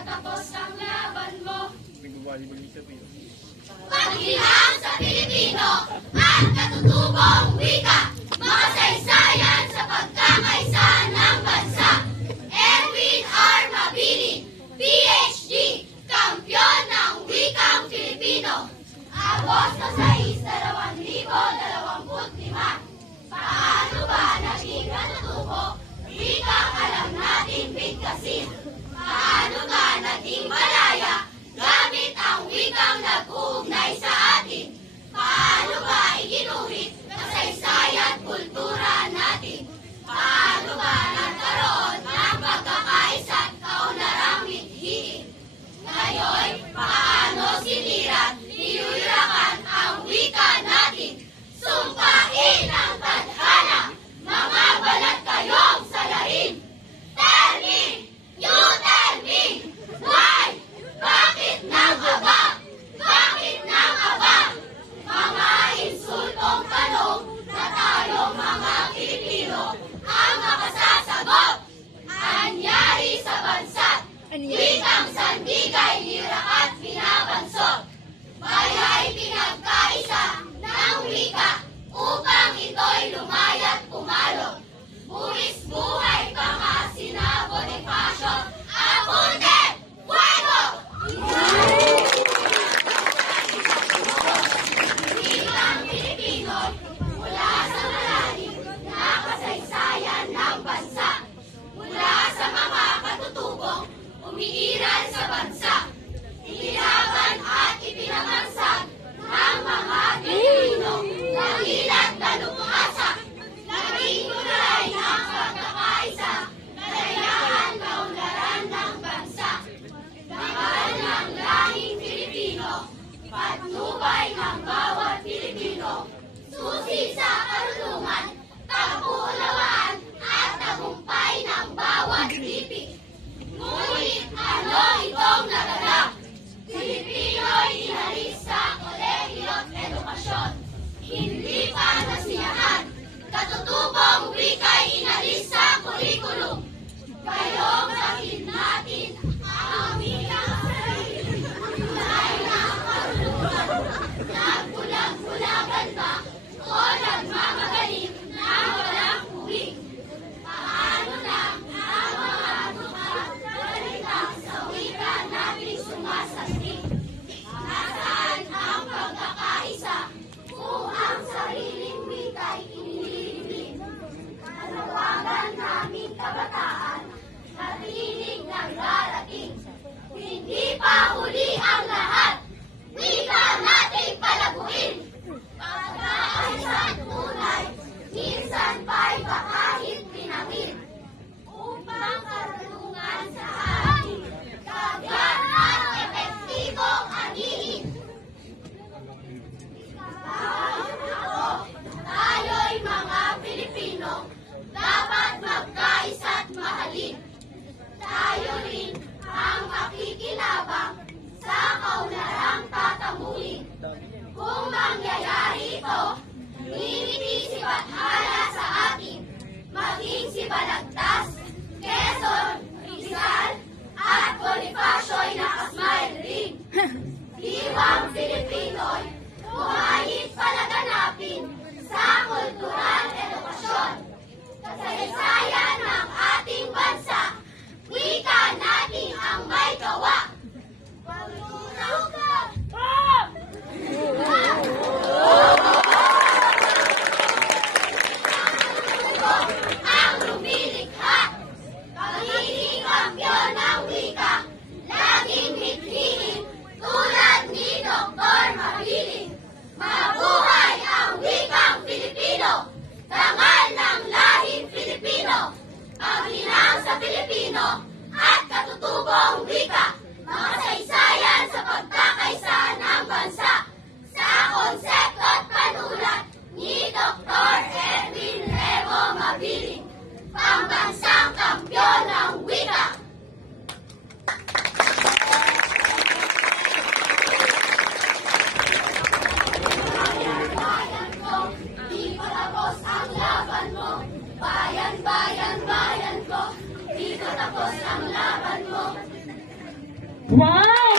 patapos ang laban mo. Paglinang sa Pilipino at katutubong wika, makasaysayan sa pagkakaisa ng bansa. Edwin R. Mabilin, PhD, kampyon ng wikang Filipino. Agosto 6, 2025. Paano ba naging katutubo? Wikang alam natin bigkasin. Paano ba naging malaya gamit ang wikang nag-uugnay sa atin? Paano ba iginuhit kasaysayan kultura natin? Paano ba nagkaroon ng pagkakaisa at kaunarang mithiin? Ngayon, paano sinira, niyuyurakan ang wika natin? Sumpain ang tadhana, mga balat kayong salarin. Tell me, you tell me, why? Bakit nang aba? Bakit nang aba? Mga insultong tanong na tayong mga Pilipino ang makasasagot. Anyari sa bansa, wikang sandigay, lira at binabansot. Baya'y pinagkaisa ng wika upang ito'y lumayat pumalot. Buwis buhay Pangasina Bonifacio, Apunte! Fuego! Wikang Pilipino mula sa malalim na kasaysayan ng bansa. Mula sa mga katutubong umiiral sa bansa. Inilaban at ipinamansag ng mga Pilipino dahila't dalubhasa. Naging tunay ang pagkakaisa, kalayahan, kaunlaran ng bansa. Dangal ng lahing Pilipino, patnubay ng bawat Pilipino, susi sa karunungan, kaunawaan at tagumpay ng bawat lipi. Ngunit ano itong naganap? Pilipino'y inalis sa kolehiyo at edukasyon. Hindi pa nasiyahan. Katutubong wika'y inalis sa kurikulum. Kayong sahin natin ang wikang sarili. Tunay na karunungan. Nagbulag-bulagan ba o nagmamagaling na walang uwi? Paano na ang mga salita sa wika natin sumasasti? Nasaan ang pagkakaisa kung ang sariling wika'y inililibing? Manawagan naming kabataan, natili Wow!